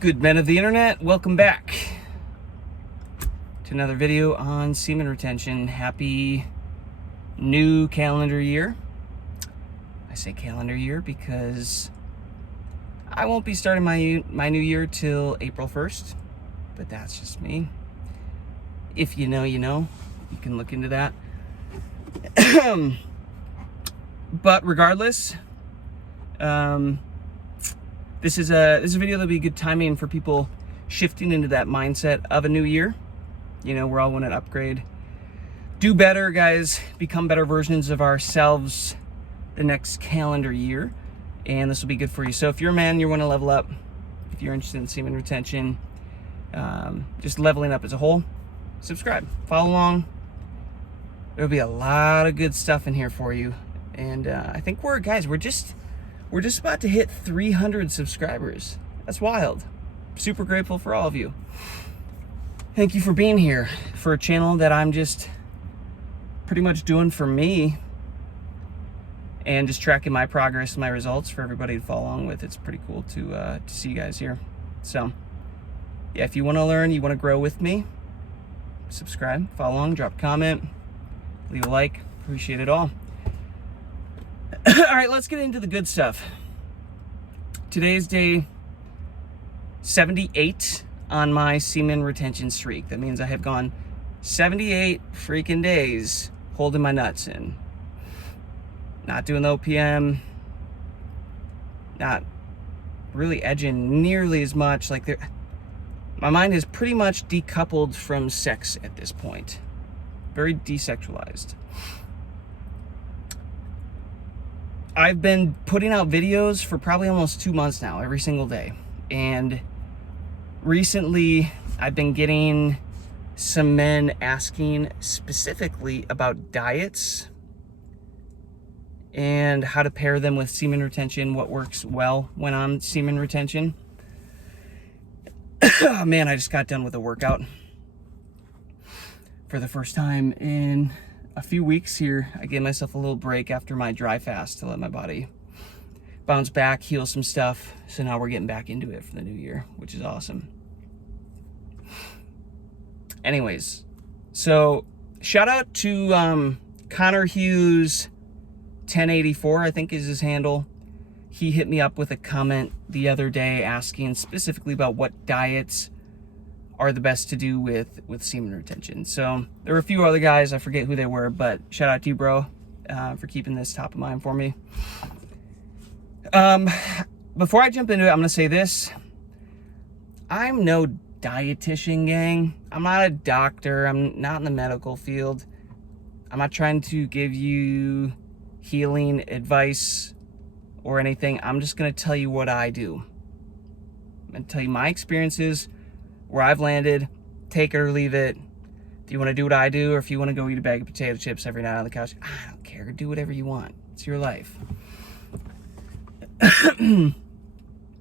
Good men of the internet, welcome back to another video on semen retention. Happy new calendar year. I say calendar year because I won't be starting my new year till April 1st, but that's just me. If you know, you know. You can look into that. But regardless, this is a video that'll be good timing for people shifting into that mindset of a new year. You know, we're all want to upgrade, do better, guys, become better versions of ourselves the next calendar year, and this will be good for you. So if you're a man, you want to level up, if you're interested in semen retention, just leveling up as a whole, subscribe, follow along. There'll be a lot of good stuff in here for you, and I think we're just about to hit 300 subscribers. That's wild. Super grateful for all of you. Thank you for being here for a channel that I'm just pretty much doing for me and just tracking my progress and my results for everybody to follow along with. It's pretty cool to see you guys here. So yeah, if you want to learn, you want to grow with me, subscribe, follow along, drop a comment, leave a like. Appreciate it all. All right, let's get into the good stuff. Today's day 78 on my semen retention streak. That means I have gone 78 freaking days holding my nuts in. Not doing the OPM. Not really edging nearly as much. My mind is pretty much decoupled from sex at this point. Very desexualized. I've been putting out videos for probably almost 2 months now, every single day. And recently, I've been getting some men asking specifically about diets and how to pair them with semen retention, what works well when on semen retention. Oh, man, I just got done with a workout for the first time in a few weeks here. I gave myself a little break after my dry fast to let my body bounce back, heal some stuff. So now we're getting back into it for the new year, which is awesome. Anyways, so shout out to Connor Hughes 1084, I think is his handle. He hit me up with a comment the other day asking specifically about what diets are the best to do with semen retention. So there were a few other guys, I forget who they were, but shout out to you, bro, for keeping this top of mind for me. Before I jump into it, I'm gonna say this. I'm no dietitian, gang. I'm not a doctor. I'm not in the medical field. I'm not trying to give you healing advice or anything. I'm just gonna tell you what I do. I'm gonna tell you my experiences, where I've landed, take it or leave it. If you want to do what I do, or if you want to go eat a bag of potato chips every night on the couch, I don't care. Do whatever you want. It's your life.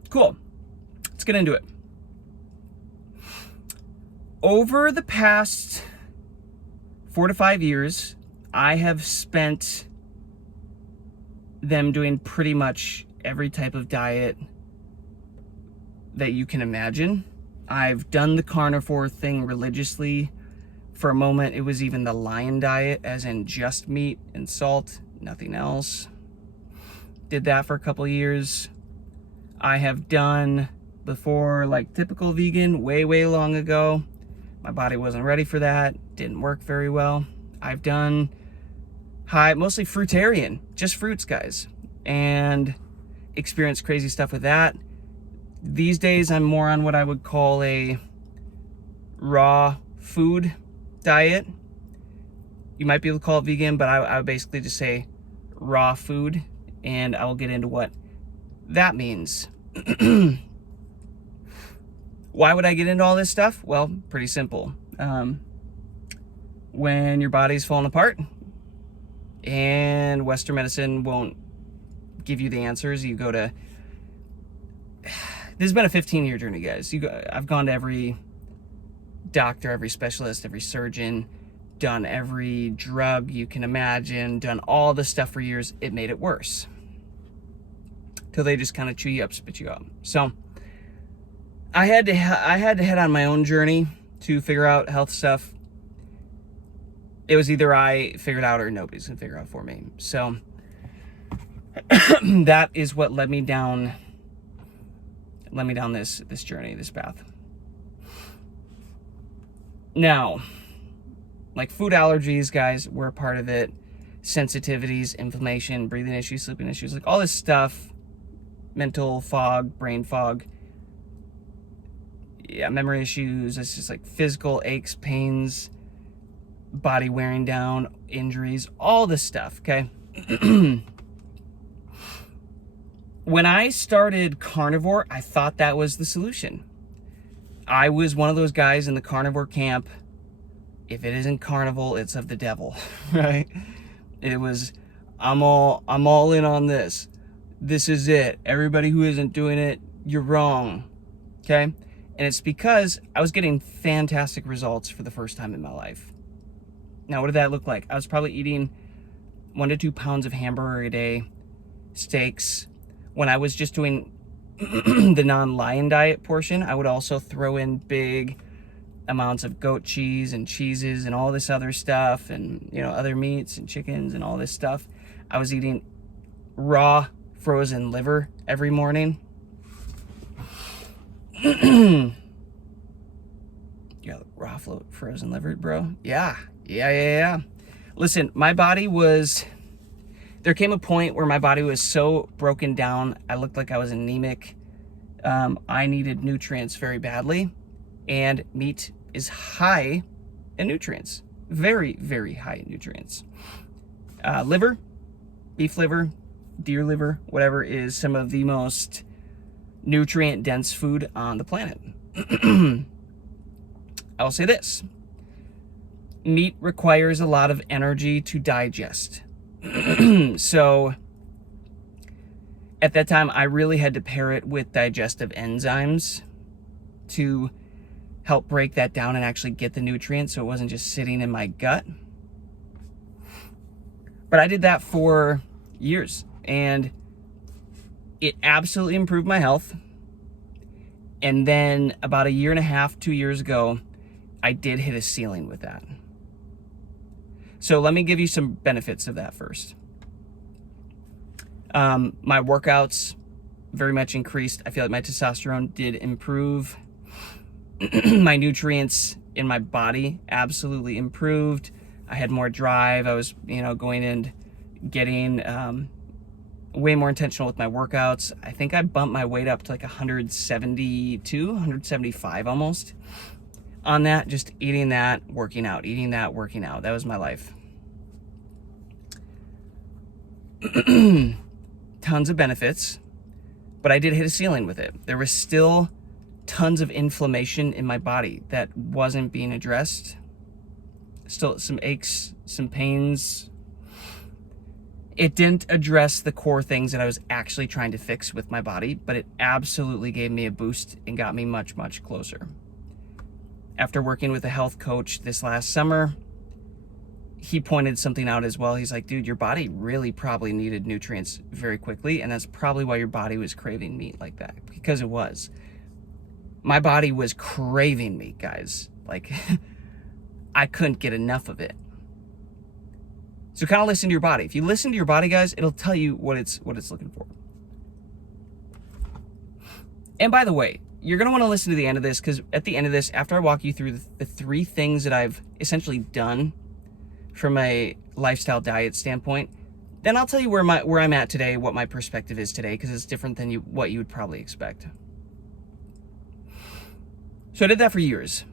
Cool. Let's get into it. Over the past 4 to 5 years, I have spent them doing pretty much every type of diet that you can imagine. I've done the carnivore thing religiously. For a moment, it was even the lion diet, as in just meat and salt, nothing else. Did that for a couple of years. I have done before, like typical vegan, way long ago. My body wasn't ready for that. Didn't work very well. I've done mostly fruitarian, just fruits, guys, and experienced crazy stuff with that. These days, I'm more on what I would call a raw food diet. You might be able to call it vegan, but I would basically just say raw food, and I will get into what that means. Why would I get into all this stuff? Well, pretty simple. When your body's falling apart and Western medicine won't give you the answers, you go to... This has been a 15-year journey, guys. I've gone to every doctor, every specialist, every surgeon, done every drug you can imagine, done all the stuff for years. It made it worse. Till they just kind of chew you up, spit you out. So I had to head on my own journey to figure out health stuff. It was either I figured out or nobody's gonna figure out for me. So that is what led me down this journey, this path. Now, like food allergies, guys, were a part of it. Sensitivities, inflammation, breathing issues, sleeping issues, like all this stuff, mental fog, brain fog, yeah, memory issues. It's just like physical aches, pains, body wearing down, injuries, all this stuff, okay? When I started carnivore, I thought that was the solution. I was one of those guys in the carnivore camp. If it isn't carnival, it's of the devil, right? It was, I'm all in on this. This is it. Everybody who isn't doing it, you're wrong, okay? And it's because I was getting fantastic results for the first time in my life. Now, what did that look like? I was probably eating 1 to 2 pounds of hamburger a day, steaks. When I was just doing the non-lion diet portion, I would also throw in big amounts of goat cheese and cheeses and all this other stuff, and other meats and chickens and all this stuff. I was eating raw frozen liver every morning. Yeah, raw frozen liver, bro. Yeah. Listen, my body was... There came a point where my body was so broken down, I looked like I was anemic. I needed nutrients very badly, and meat is high in nutrients. Very, very high in nutrients. Liver, beef liver, deer liver, whatever, is some of the most nutrient-dense food on the planet. I will say this. Meat requires a lot of energy to digest. So at that time, I really had to pair it with digestive enzymes to help break that down and actually get the nutrients so it wasn't just sitting in my gut. But I did that for years, and it absolutely improved my health. And then about 1.5 years, 2 years ago, I did hit a ceiling with that. So let me give you some benefits of that first. My workouts very much increased. I feel like my testosterone did improve. My nutrients in my body absolutely improved. I had more drive. I was, going and getting way more intentional with my workouts. I think I bumped my weight up to like 172, 175 almost. On that, just eating that, working out, eating that, working out. That was my life. Tons of benefits, but I did hit a ceiling with it. There was still tons of inflammation in my body that wasn't being addressed. Still some aches, some pains. It didn't address the core things that I was actually trying to fix with my body, but it absolutely gave me a boost and got me much, much closer. After working with a health coach this last summer, he pointed something out as well. He's like, dude, your body really probably needed nutrients very quickly, and that's probably why your body was craving meat like that, because it was. My body was craving meat, guys. Like, I couldn't get enough of it. So kind of listen to your body. If you listen to your body, guys, it'll tell you what it's looking for. And by the way, you're going to want to listen to the end of this, because at the end of this, after I walk you through the 3 things that I've essentially done from a lifestyle diet standpoint, then I'll tell you where I'm at today, what my perspective is today, because it's different than what you would probably expect. So I did that for years.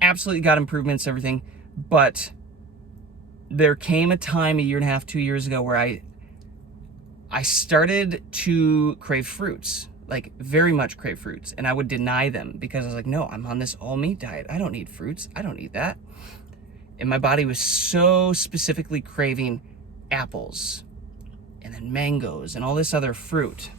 Absolutely got improvements, everything, but there came a time 1.5 years, 2 years ago where I started to crave fruits. Like, very much crave fruits, and I would deny them because I was like, no, I'm on this all meat diet. I don't need fruits. I don't need that. And my body was so specifically craving apples and then mangoes and all this other fruit.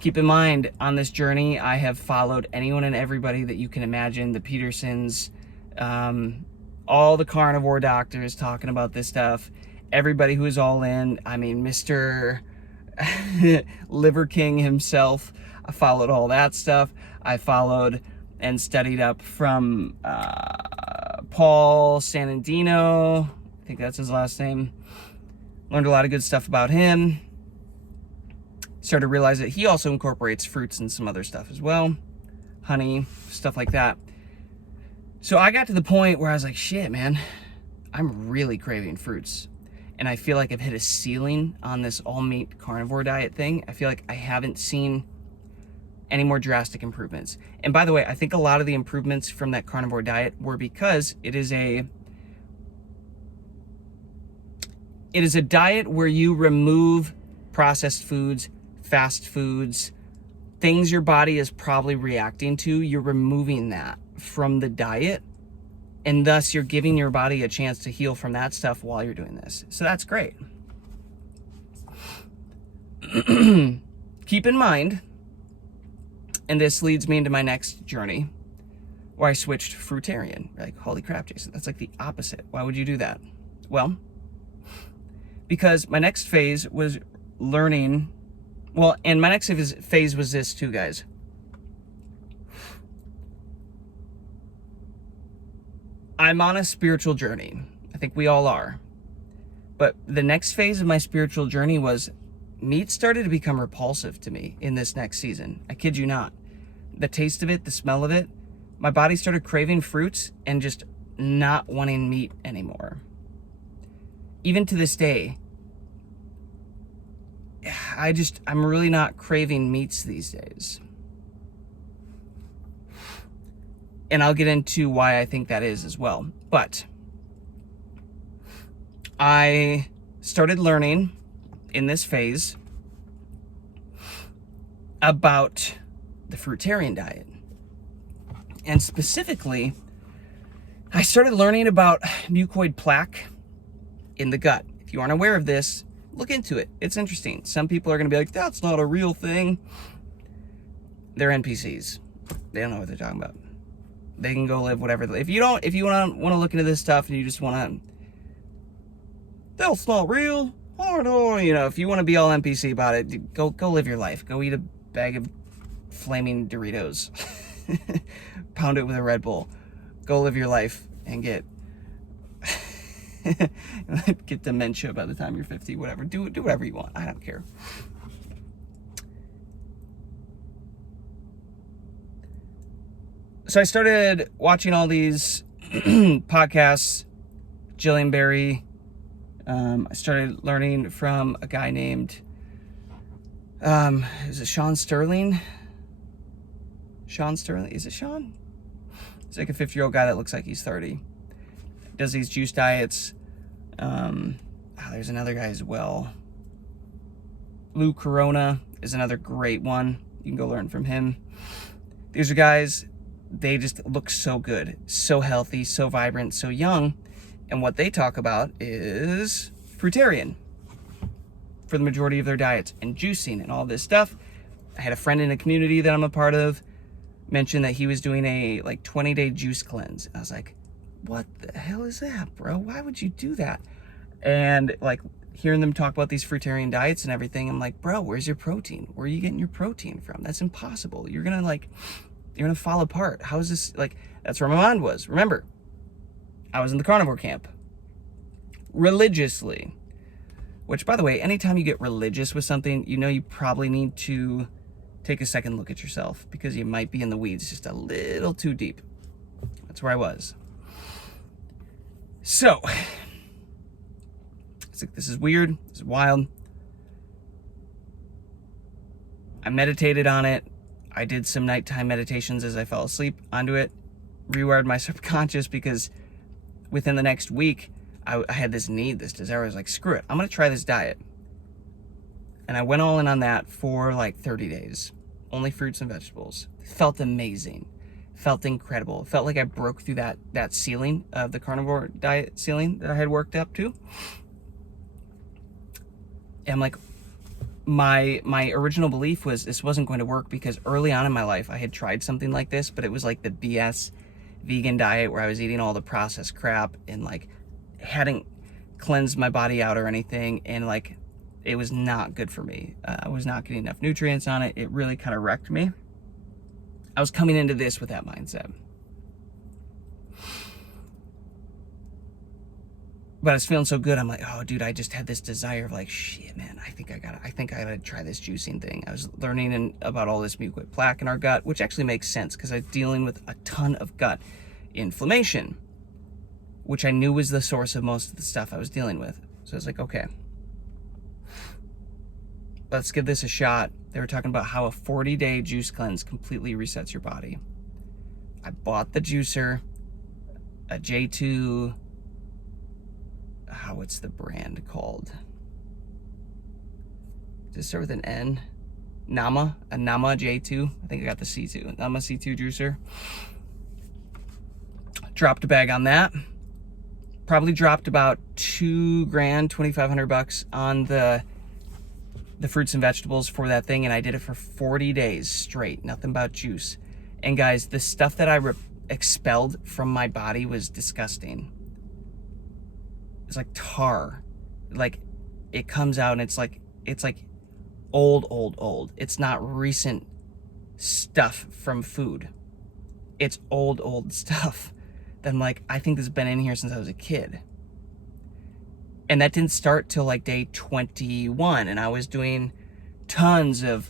Keep in mind, on this journey, I have followed anyone and everybody that you can imagine, the Petersons, all the carnivore doctors talking about this stuff, everybody who is all in. I mean, Mr. Liver King himself. I followed all that stuff. I followed and studied up from Paul Sanandino. I think that's his last name. Learned a lot of good stuff about him. Started to realize that he also incorporates fruits and some other stuff as well. Honey, stuff like that. So I got to the point where I was like, shit, man, I'm really craving fruits. And I feel like I've hit a ceiling on this all-meat carnivore diet thing. I feel like I haven't seen any more drastic improvements. And by the way, I think a lot of the improvements from that carnivore diet were because it is a diet where you remove processed foods, fast foods, things your body is probably reacting to. You're removing that from the diet, and thus you're giving your body a chance to heal from that stuff while you're doing this. So that's great. Keep in mind, and this leads me into my next journey, where I switched to fruitarian. You're like, holy crap, Jason, that's like the opposite. Why would you do that? Well, because my next phase was learning, and my next phase was this too, guys. I'm on a spiritual journey. I think we all are. But the next phase of my spiritual journey was meat started to become repulsive to me in this next season. I kid you not. The taste of it, the smell of it, my body started craving fruits and just not wanting meat anymore. Even to this day, I'm really not craving meats these days. And I'll get into why I think that is as well. But I started learning in this phase about the fruitarian diet. And specifically, I started learning about mucoid plaque in the gut. If you aren't aware of this, look into it. It's interesting. Some people are going to be like, that's not a real thing. They're NPCs. They don't know what they're talking about. They can go live whatever. If you want to look into this stuff and you just want to, that's not real. Oh no, if you want to be all NPC about it, go live your life. Go eat a bag of flaming Doritos. Pound it with a Red Bull. Go live your life and get dementia by the time you're 50, whatever. Do whatever you want. I don't care. So I started watching all these podcasts, Jillian Berry. I started learning from a guy named, is it Sean Sterling? Sean Sterling? Is it Sean? He's like a 50-year-old guy that looks like he's 30. Does these juice diets. There's another guy as well. Lou Corona is another great one. You can go learn from him. These are guys, they just look so good, so healthy, so vibrant, so young. And what they talk about is fruitarian for the majority of their diets and juicing and all this stuff. I had a friend in a community that I'm a part of mention that he was doing a 20-day juice cleanse. I was like, what the hell is that, bro? Why would you do that? And hearing them talk about these fruitarian diets and everything, I'm like, bro, where's your protein? Where are you getting your protein from? That's impossible. You're gonna fall apart. How is this? That's where my mind was. Remember, I was in the carnivore camp religiously, which, by the way, anytime you get religious with something, you probably need to take a second look at yourself, because you might be in the weeds just a little too deep. That's where I was. So it's like, this is weird, this is wild. I meditated on it. I did some nighttime meditations as I fell asleep onto it, rewired my subconscious, because within the next week, I had this desire. I was like, screw it, I'm gonna try this diet. And I went all in on that for 30 days. Only fruits and vegetables. Felt amazing. Felt incredible. Felt like I broke through that ceiling of the carnivore diet ceiling that I had worked up to. And my original belief was this wasn't going to work, because early on in my life I had tried something like this, but it was like the BS vegan diet where I was eating all the processed crap and hadn't cleansed my body out or anything, and it was not good for me. I was not getting enough nutrients on it. It really kind of wrecked me. I was coming into this with that mindset. But I was feeling so good. I'm like, oh, dude, I just had this desire of like, shit, man, I think I gotta try this juicing thing. I was learning about all this mucoid plaque in our gut, which actually makes sense because I was dealing with a ton of gut inflammation, which I knew was the source of most of the stuff I was dealing with. So I was like, okay, let's give this a shot. They were talking about how a 40-day juice cleanse completely resets your body. I bought the juicer, a J2, what's the brand called? Does it start with an N? Nama J2. I think I got the C2. Nama C2 juicer. Dropped a bag on that. Probably dropped about $2,000, $2,500 on the fruits and vegetables for that thing, and I did it for 40 days straight. Nothing but juice. And guys, the stuff that I expelled from my body was disgusting. It's like tar. Like, it comes out and it's like old. It's not recent stuff from food. It's old stuff that I'm like, I think this has been in here since I was a kid. And that didn't start till like day 21, and I was doing tons of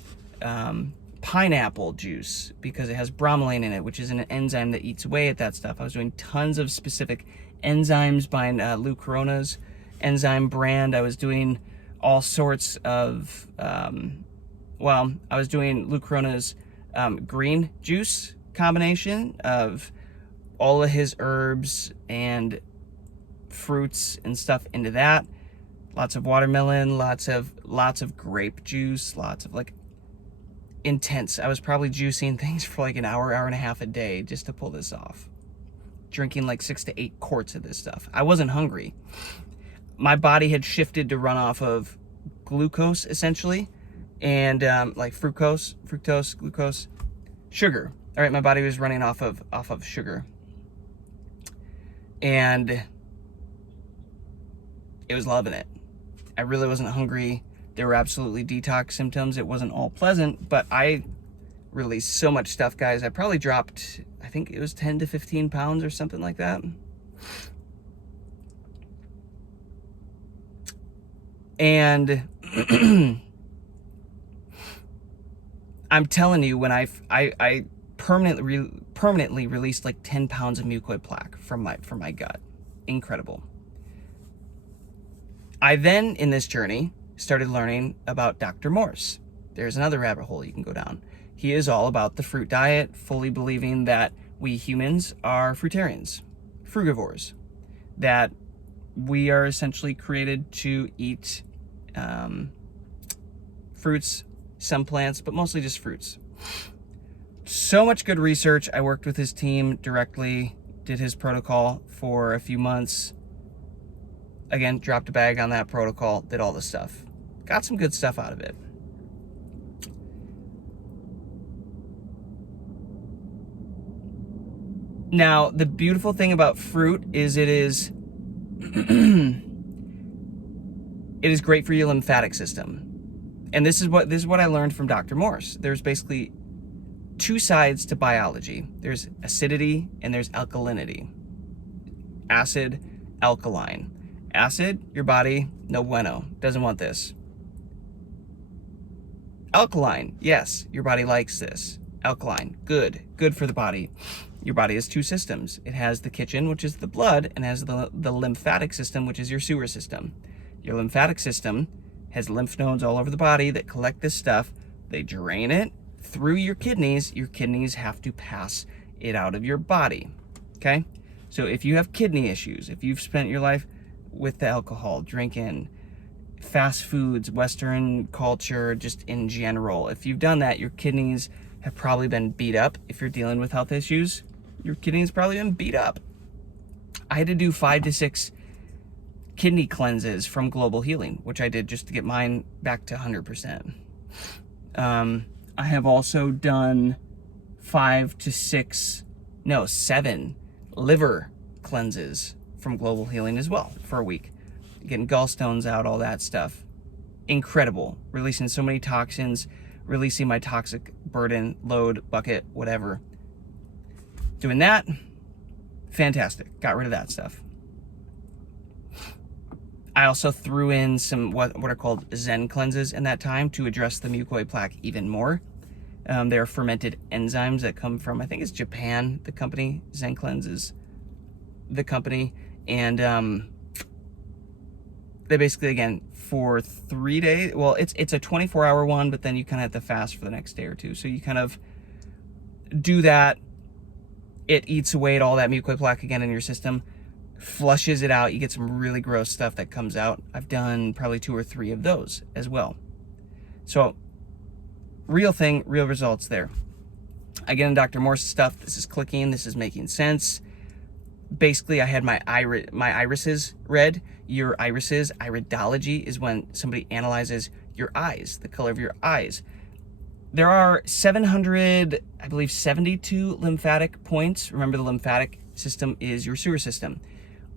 pineapple juice because it has bromelain in it, which is an enzyme that eats away at that stuff. I was doing tons of specific enzymes buying Lou Corona's enzyme brand. I was doing all sorts of, I was doing Lou Corona's green juice combination of all of his herbs and fruits and stuff into that. Lots of watermelon, lots of grape juice, lots of like intense. I was probably juicing things for like an hour and a half a day just to pull this off. Drinking like 6 to 8 quarts of this stuff. I wasn't hungry. My body had shifted to run off of glucose essentially, and like fructose, glucose, sugar. All right, my body was running off of sugar, and it was loving it. I really wasn't hungry. There were absolutely detox symptoms. It wasn't all pleasant, but I released so much stuff, guys. I probably dropped, I think it was 10 to 15 pounds or something like that. And I'm telling you, when I permanently released like 10 pounds of mucoid plaque from my gut. Incredible. I then, in this journey, started learning about Dr. Morse. There's another rabbit hole you can go down. He is all about the fruit diet, fully believing that we humans are fruitarians, frugivores, that we are essentially created to eat fruits, some plants, but mostly just fruits. So much good research. I worked with his team directly, did his protocol for a few months. Again, dropped a bag on that protocol, did all this stuff. Got some good stuff out of it. Now, the beautiful thing about fruit is it is it is great for your lymphatic system. And this is what I learned from Dr. Morse. There's basically 2 sides to biology. There's acidity and there's alkalinity. Acid, alkaline. Acid, your body, no bueno, doesn't want this. Alkaline, yes, your body likes this. Alkaline, good for the body. Your body has 2 systems. It has the kitchen, which is the blood, and has the lymphatic system, which is your sewer system. Your lymphatic system has lymph nodes all over the body that collect this stuff. They drain it through your kidneys. Your kidneys have to pass it out of your body, okay? So if you have kidney issues, if you've spent your life with the alcohol, drinking, fast foods, Western culture, just in general, if you've done that, your kidneys have probably been beat up. If you're dealing with health issues, your kidneys probably been beat up. I had to do 5 to 6 kidney cleanses from Global Healing, which I did just to get mine back to 100%. I have also done 7 liver cleanses from Global Healing as well for a week. Getting gallstones out, all that stuff. incredible, releasing so many toxins, releasing my toxic burden, load, bucket, whatever. Doing that, fantastic. Got rid of that stuff. I also threw in some what are called Zen cleanses in that time to address the mucoid plaque even more. They're fermented enzymes that come from, I think it's Japan, the company. Zen Cleanse is the company. And they basically, again, for 3 days, well, it's a 24-hour one, but then you kind of have to fast for the next day or two. So you kind of do that. It eats away at all that mucoid plaque again in your system, flushes it out. You get some really gross stuff that comes out. I've done probably 2 or 3 of those as well. So real thing, real results there. Again, Dr. Morse's stuff, this is clicking, this is making sense. Basically, I had my irises read. Your irises, iridology, is when somebody analyzes your eyes, the color of your eyes. There are 700, I believe 72 lymphatic points. Remember, the lymphatic system is your sewer system.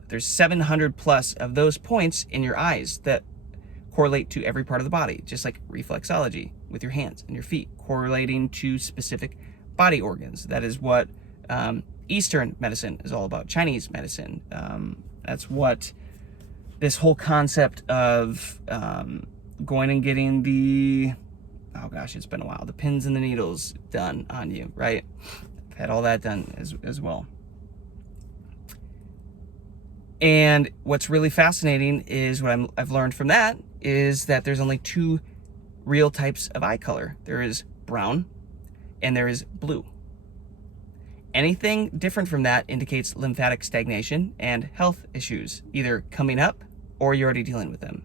There's 700 plus of those points in your eyes that correlate to every part of the body, just like reflexology with your hands and your feet, correlating to specific body organs. That is what Eastern medicine is all about, Chinese medicine. That's what this whole concept of going and getting the, oh gosh, it's been a while, the pins and the needles done on you, right? I've had all that done as well. And what's really fascinating is what I've learned from that is that there's only 2 real types of eye color. There is brown and there is blue. Anything different from that indicates lymphatic stagnation and health issues, either coming up or you're already dealing with them.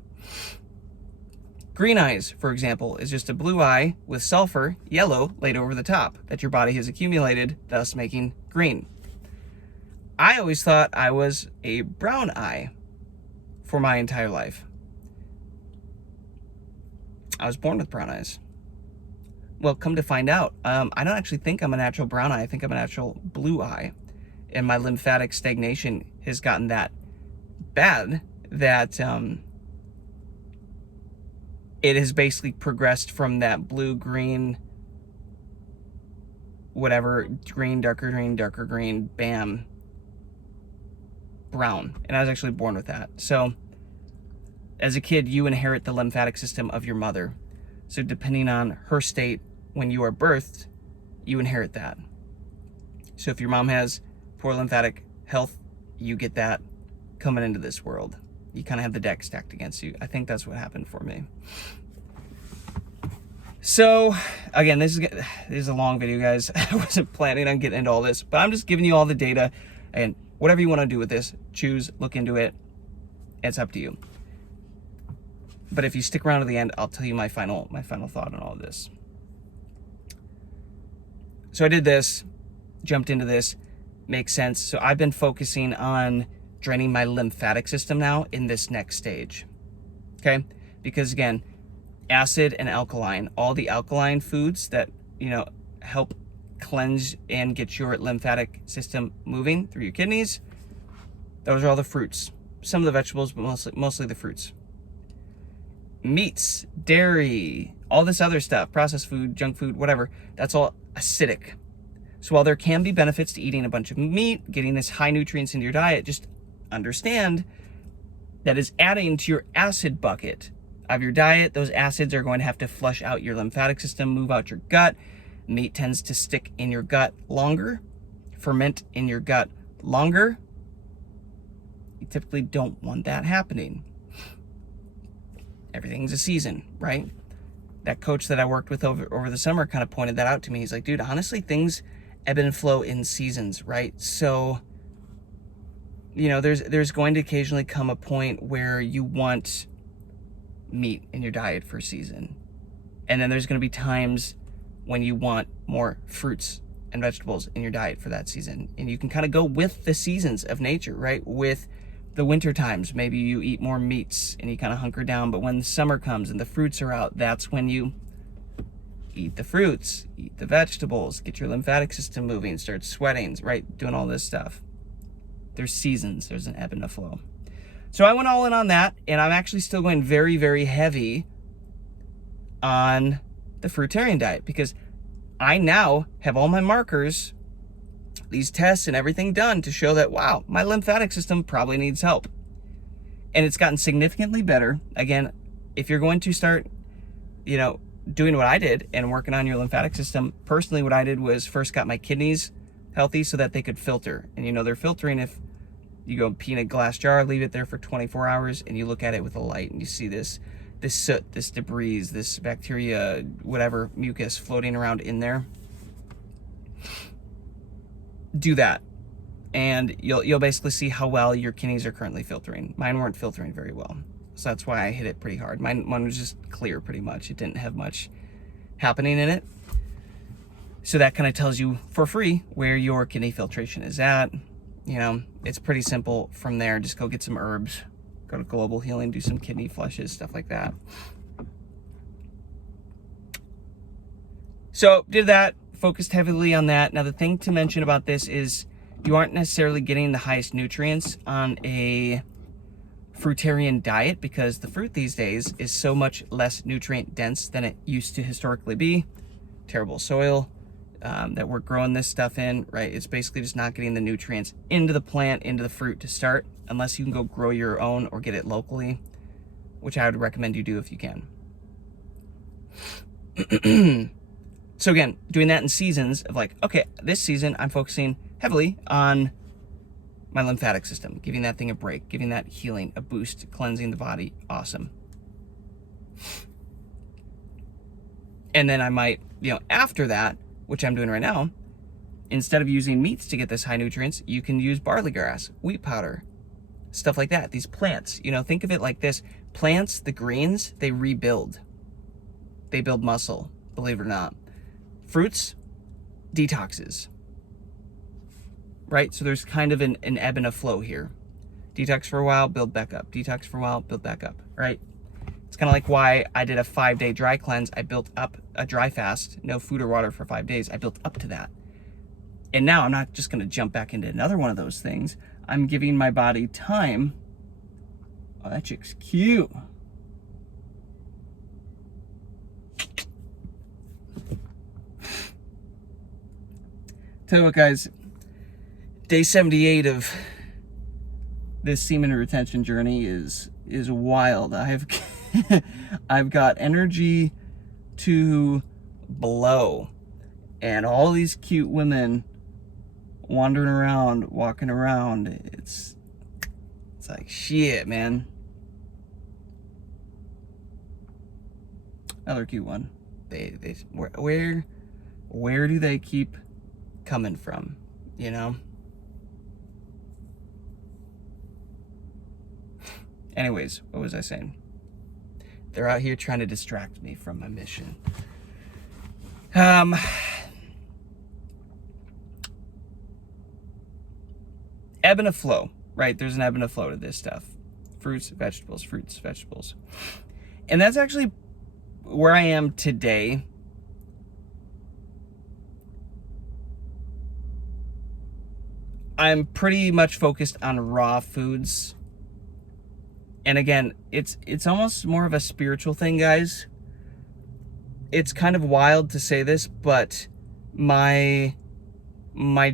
Green eyes, for example, is just a blue eye with sulfur, yellow, laid over the top that your body has accumulated, thus making green. I always thought I was a brown eye for my entire life. I was born with brown eyes. Well, come to find out, I don't actually think I'm a natural brown eye. I think I'm a natural blue eye. And my lymphatic stagnation has gotten that bad that it has basically progressed from that blue, green, whatever, green, darker green, bam, brown. And I was actually born with that. So as a kid, you inherit the lymphatic system of your mother. So depending on her state when you are birthed, you inherit that. So if your mom has poor lymphatic health, you get that coming into this world. You kind of have the deck stacked against you. I think that's what happened for me. So again, this is a long video, guys. I wasn't planning on getting into all this, but I'm just giving you all the data, and whatever you want to do with this, choose, look into it. It's up to you. But if you stick around to the end, I'll tell you my final thought on all of this. So I did this, jumped into this, makes sense. So I've been focusing on draining my lymphatic system now in this next stage, okay? Because again, acid and alkaline, all the alkaline foods that, you know, help cleanse and get your lymphatic system moving through your kidneys, those are all the fruits. Some of the vegetables, but mostly the fruits. Meats, dairy, all this other stuff, processed food, junk food, whatever, that's all acidic. So while there can be benefits to eating a bunch of meat, getting this high nutrients into your diet, just understand that is adding to your acid bucket of your diet. Those acids are going to have to flush out your lymphatic system, move out your gut. Meat tends to stick in your gut longer, ferment in your gut longer. You typically don't want that happening. Everything's a season, right? That coach that I worked with over the summer kind of pointed that out to me. He's like, dude, honestly, things ebb and flow in seasons, right? So, you know, there's going to occasionally come a point where you want meat in your diet for a season. And then there's going to be times when you want more fruits and vegetables in your diet for that season. And you can kind of go with the seasons of nature, right? With the winter times, maybe you eat more meats and you kind of hunker down. But when the summer comes and the fruits are out, that's when you eat the fruits, eat the vegetables, get your lymphatic system moving, start sweating, right? Doing all this stuff. There's seasons, there's an ebb and a flow. So I went all in on that, and I'm actually still going very, very heavy on the fruitarian diet, because I now have all my markers, these tests and everything done to show that, wow, my lymphatic system probably needs help. And it's gotten significantly better. Again, if you're going to start, doing what I did and working on your lymphatic system, personally, what I did was first got my kidneys healthy so that they could filter. And they're filtering if you go pee in a glass jar, leave it there for 24 hours, and you look at it with a light and you see this soot, this debris, this bacteria, whatever, mucus floating around in there. Do that, and you'll basically see how well your kidneys are currently filtering. Mine weren't filtering very well, so that's why I hit it pretty hard. Mine was just clear pretty much. It didn't have much happening in it. So that kind of tells you for free where your kidney filtration is at. It's pretty simple from there. Just go get some herbs, go to Global Healing, do some kidney flushes, stuff like that. So did that, focused heavily on that. Now the thing to mention about this is you aren't necessarily getting the highest nutrients on a fruitarian diet, because the fruit these days is so much less nutrient dense than it used to historically be. Terrible soil that we're growing this stuff in, right? It's basically just not getting the nutrients into the plant, into the fruit to start, unless you can go grow your own or get it locally, which I would recommend you do if you can. So again, doing that in seasons of like, okay, this season I'm focusing heavily on my lymphatic system, giving that thing a break, giving that healing a boost, cleansing the body. Awesome. And then I might, after that, which I'm doing right now, instead of using meats to get this high nutrients, you can use barley grass, wheat powder, stuff like that. These plants, think of it like this. Plants, the greens, they rebuild. They build muscle, believe it or not. Fruits, detoxes, right? So there's kind of an ebb and a flow here. Detox for a while, build back up. Detox for a while, build back up, right? It's kind of like why I did a 5-day dry cleanse. I built up a dry fast, no food or water for 5 days. I built up to that. And now I'm not just going to jump back into another one of those things. I'm giving my body time. Oh, that chick's cute. Tell you what, guys, day 78 of this semen retention journey is wild. I've got energy to blow, and all these cute women wandering around, walking around. It's like shit, man. Another cute one. Where do they keep coming from? Anyways, what was I saying? They're out here trying to distract me from my mission. Ebb and a flow, right? There's an ebb and a flow to this stuff. Fruits, vegetables. And that's actually where I am today. I'm pretty much focused on raw foods. And again, it's almost more of a spiritual thing, guys. It's kind of wild to say this, but my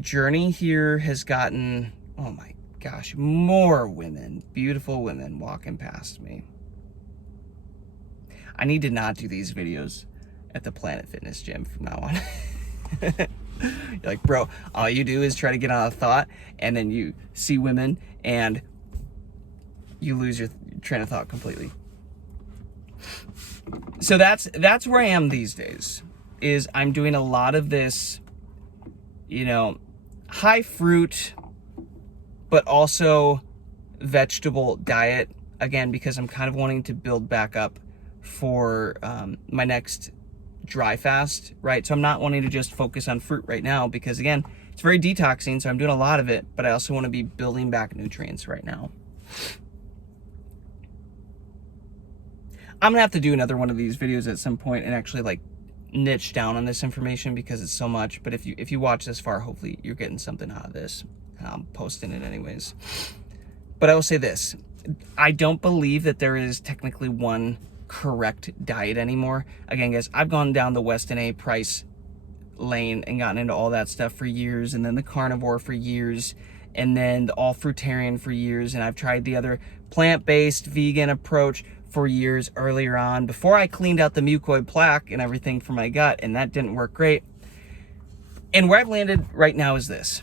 journey here has gotten, oh my gosh, more women, beautiful women walking past me. I need to not do these videos at the Planet Fitness gym from now on. You're like, bro, all you do is try to get on a thought, and then you see women and you lose your train of thought completely. So that's where I am these days, is I'm doing a lot of this, high fruit, but also vegetable diet, again, because I'm kind of wanting to build back up for my next dry fast, right? So I'm not wanting to just focus on fruit right now, because again, it's very detoxing, so I'm doing a lot of it, but I also want to be building back nutrients right now. I'm gonna have to do another one of these videos at some point and actually like niche down on this information, because it's so much. But if you watch this far, hopefully you're getting something out of this. I'm posting it anyways. But I will say this, I don't believe that there is technically one correct diet anymore. Again, guys, I've gone down the Weston A. Price lane and gotten into all that stuff for years, and then the carnivore for years, and then the all fruitarian for years, and I've tried the other plant-based vegan approach for years earlier on before I cleaned out the mucoid plaque and everything for my gut, and that didn't work great. And where I've landed right now is this.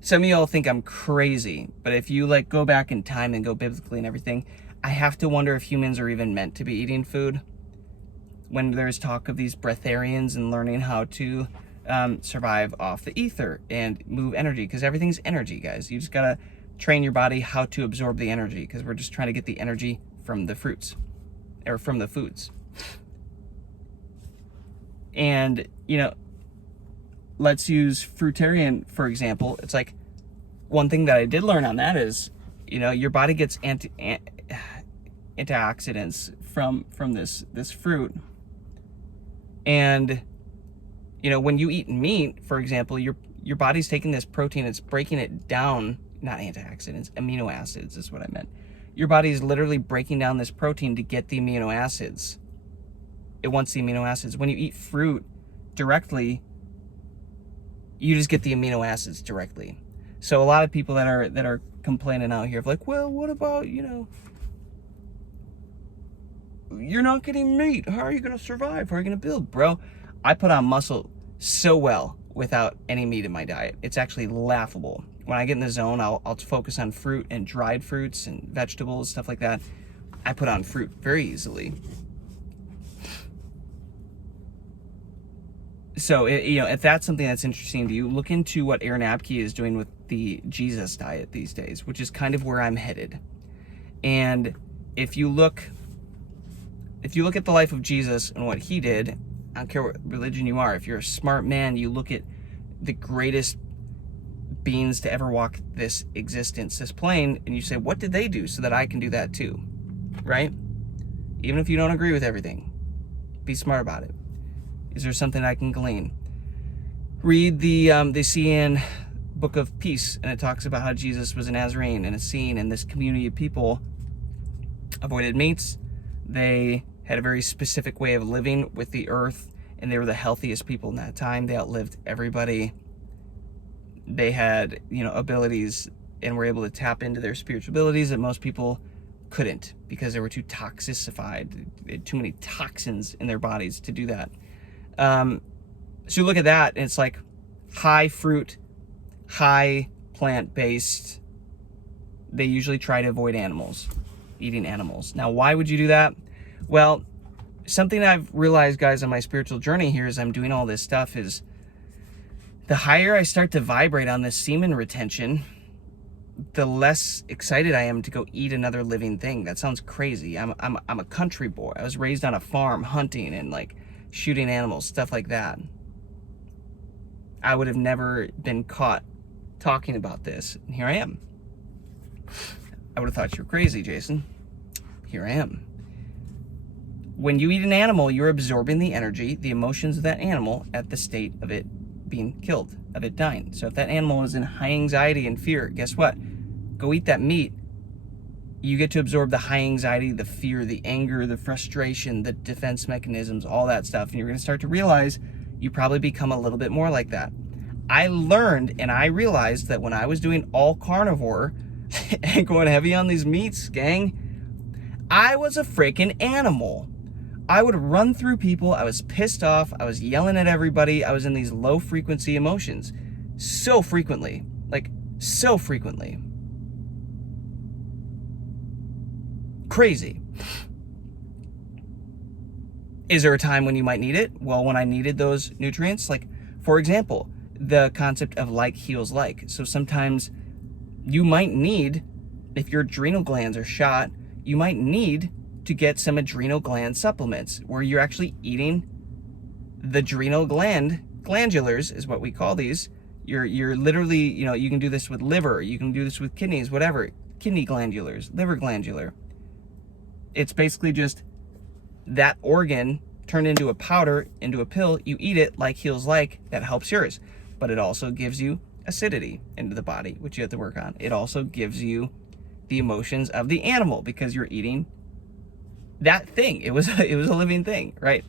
Some of y'all think I'm crazy, but if you like go back in time and go biblically and everything, I have to wonder if humans are even meant to be eating food. When there's talk of these breatharians and learning how to survive off the ether and move energy, because everything's energy, guys. You just gotta train your body how to absorb the energy, because we're just trying to get the energy from the fruits or from the foods. And, you know, let's use fruitarian, for example. It's like, one thing that I did learn on that is, you know, your body gets antioxidants from this fruit. And, you know, when you eat meat, for example, your body's taking this protein, it's breaking it down, not antioxidants, amino acids is what I meant. Your body's literally breaking down this protein to get the amino acids. It wants the amino acids. When you eat fruit directly, you just get the amino acids directly. So a lot of people that are complaining out here of like, well, what about, you know, you're not getting meat. How are you going to survive? How are you going to build? Bro, I put on muscle so well without any meat in my diet. It's actually laughable. When I get in the zone, I'll focus on fruit and dried fruits and vegetables, stuff like that. I put on fruit very easily. So, you know, if that's something that's interesting to you, look into what Aaron Abke is doing with the Jesus diet these days, which is kind of where I'm headed. And if you look at the life of Jesus and what he did, I don't care what religion you are, if you're a smart man, you look at the greatest beings to ever walk this existence, this plane, and you say, what did they do so that I can do that too? Right? Even if you don't agree with everything, be smart about it. Is there something I can glean? Read the CN Book of Peace, and it talks about how Jesus was a Nazarene and a scene, and this community of people avoided meats. They had a very specific way of living with the earth, and they were the healthiest people in that time. They outlived everybody. They had, you know, abilities and were able to tap into their spiritual abilities that most people couldn't, because they were too toxicified. They had too many toxins in their bodies to do that. So you look at that, and it's like high fruit, high plant-based. They usually try to avoid eating animals. Now, why would you do that? Well, something I've realized, guys, on my spiritual journey here as I'm doing all this stuff is the higher I start to vibrate on this semen retention, the less excited I am to go eat another living thing. That sounds crazy. I'm a country boy. I was raised on a farm hunting and like shooting animals, stuff like that. I would have never been caught talking about this, and here I am. I would have thought you were crazy, Jason. Here I am. When you eat an animal, you're absorbing the energy, the emotions of that animal at the state of it being killed, of it dying. So if that animal is in high anxiety and fear, guess what? Go eat that meat. You get to absorb the high anxiety, the fear, the anger, the frustration, the defense mechanisms, all that stuff. And you're going to start to realize you probably become a little bit more like that. I learned and I realized that when I was doing all carnivore and going heavy on these meats, gang, I was a freaking animal. I would run through people. I was pissed off. I was yelling at everybody. I was in these low frequency emotions so frequently, like so frequently. Crazy. Is there a time when you might need it? Well, when I needed those nutrients, like for example, the concept of like heals like. So sometimes you might need, if your adrenal glands are shot, you might need to get some adrenal gland supplements where you're actually eating the adrenal glandulars is what we call these. You're literally, you know, you can do this with liver, you can do this with kidneys, whatever, kidney glandulars, liver glandular. It's basically just that organ turned into a powder, into a pill. You eat it, like heals like, that helps yours. But it also gives you acidity into the body, which you have to work on. It also gives you the emotions of the animal because you're eating that thing. It was a living thing, right?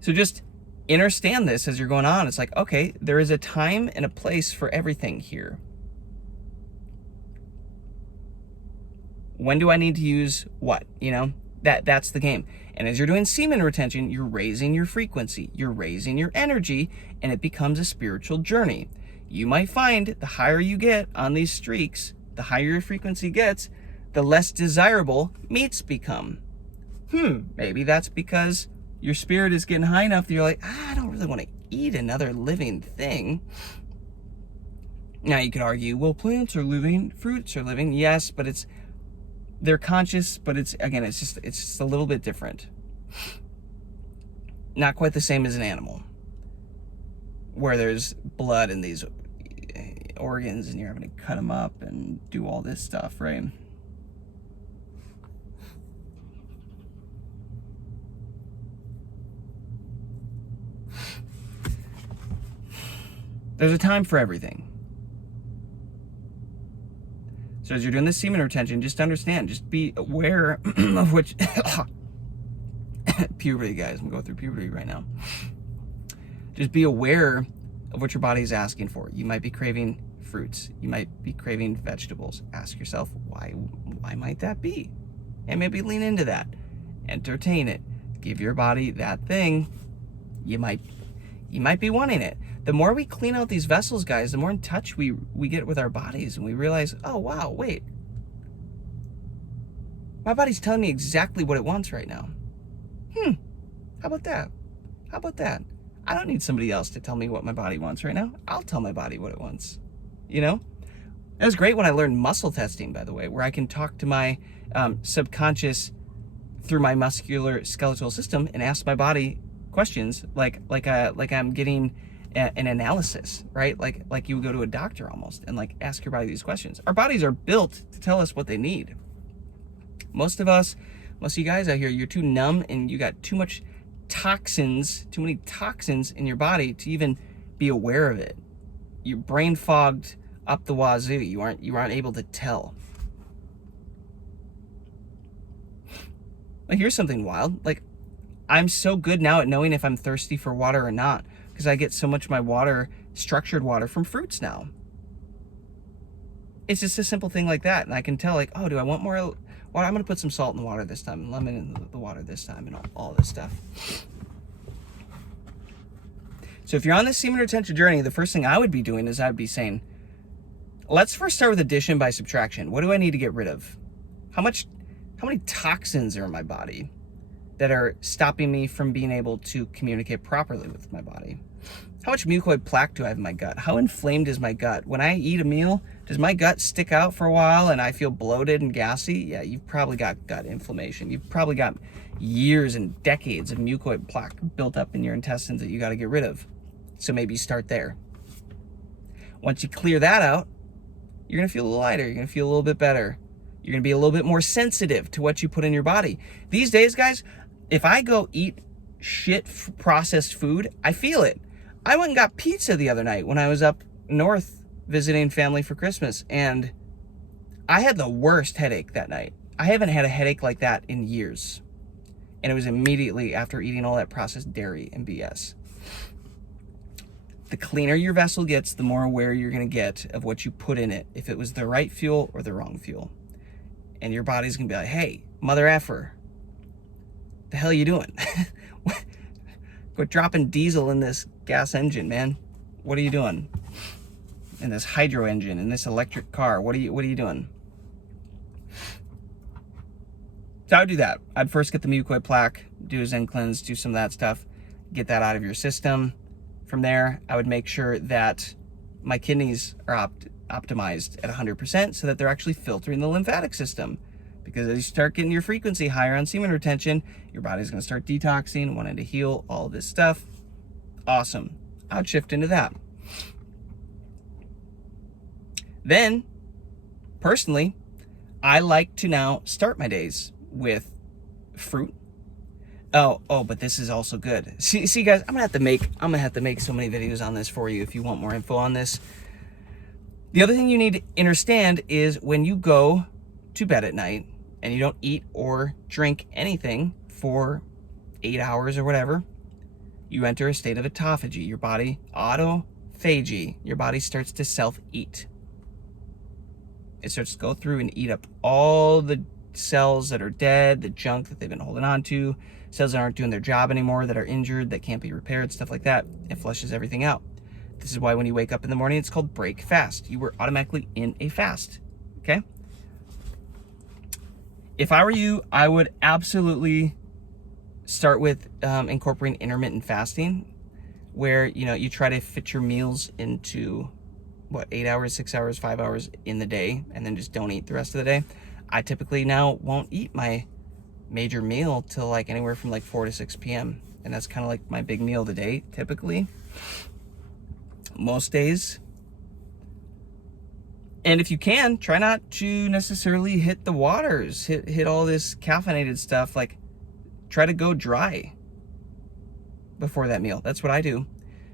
So just understand this as you're going on. It's like, okay, there is a time and a place for everything here. When do I need to use what? You know, that's the game. And as you're doing semen retention, you're raising your frequency, you're raising your energy, and it becomes a spiritual journey. You might find the higher you get on these streaks, the higher your frequency gets, the less desirable meats become. Maybe that's because your spirit is getting high enough that you're like, I don't really want to eat another living thing. Now you could argue, well, plants are living, fruits are living. Yes, but they're conscious, but it's just a little bit different. Not quite the same as an animal, where there's blood in these organs and you're having to cut them up and do all this stuff, right? There's a time for everything. So as you're doing this semen retention, just understand, just be aware of which puberty, guys. I'm going through puberty right now. Just be aware of what your body is asking for. You might be craving fruits. You might be craving vegetables. Ask yourself, why might that be? And maybe lean into that. Entertain it. Give your body that thing. You might be wanting it. The more we clean out these vessels, guys, the more in touch we get with our bodies, and we realize, oh, wow, wait. My body's telling me exactly what it wants right now. How about that? How about that? I don't need somebody else to tell me what my body wants right now. I'll tell my body what it wants, you know? It was great when I learned muscle testing, by the way, where I can talk to my subconscious through my muscular skeletal system and ask my body questions like I'm getting an analysis, right? Like you would go to a doctor almost and like ask your body these questions. Our bodies are built to tell us what they need. Most of you guys out here, you're too numb and you got too many toxins in your body to even be aware of it. You're brain fogged up the wazoo. You aren't able to tell. Like, here's something wild. Like, I'm so good now at knowing if I'm thirsty for water or not, because I get so much of my water, structured water, from fruits now. It's just a simple thing like that. And I can tell, like, oh, do I want more water? I'm going to put some salt in the water this time, lemon in the water this time, and all this stuff. So if you're on this semen retention journey, the first thing I would be doing is I'd be saying, let's first start with addition by subtraction. What do I need to get rid of? How many toxins are in my body that are stopping me from being able to communicate properly with my body? How much mucoid plaque do I have in my gut? How inflamed is my gut? When I eat a meal, does my gut stick out for a while and I feel bloated and gassy? Yeah, you've probably got gut inflammation. You've probably got years and decades of mucoid plaque built up in your intestines that you got to get rid of. So maybe start there. Once you clear that out, you're going to feel a little lighter. You're going to feel a little bit better. You're going to be a little bit more sensitive to what you put in your body. These days, guys, if I go eat processed food, I feel it. I went and got pizza the other night when I was up north visiting family for Christmas, and I had the worst headache that night. I haven't had a headache like that in years. And it was immediately after eating all that processed dairy and BS. The cleaner your vessel gets, the more aware you're going to get of what you put in it, if it was the right fuel or the wrong fuel. And your body's going to be like, hey, mother effer, the hell are you doing? Quit dropping diesel in this gas engine, man. What are you doing? In this hydro engine, in this electric car, what are you doing? So I would do that. I'd first get the mucoid plaque, do a Zen cleanse, do some of that stuff, get that out of your system. From there, I would make sure that my kidneys are optimized at 100% so that they're actually filtering the lymphatic system. Because as you start getting your frequency higher on semen retention, your body's going to start detoxing, wanting to heal, all of this stuff. Awesome. I'd shift into that. Then, personally, I like to now start my days with fruit. Oh, but this is also good. See, guys, I'm gonna have to make so many videos on this for you if you want more info on this. The other thing you need to understand is when you go to bed at night and you don't eat or drink anything for 8 hours or whatever, you enter a state of autophagy. Your body, autophagy, your body starts to self-eat. It starts to go through and eat up all the cells that are dead, the junk that they've been holding on to, cells that aren't doing their job anymore, that are injured, that can't be repaired, stuff like that. It flushes everything out. This is why when you wake up in the morning, it's called break fast. You were automatically in a fast, okay? If I were you, I would absolutely start with incorporating intermittent fasting, where, you know, you try to fit your meals into, 8 hours, 6 hours, 5 hours in the day, and then just don't eat the rest of the day. I typically now won't eat my major meal till like anywhere from like 4 to 6 p.m. And that's kind of like my big meal of the day, typically. Most days. And if you can, try not to necessarily hit the waters, hit all this caffeinated stuff. Like, try to go dry before that meal. That's what I do.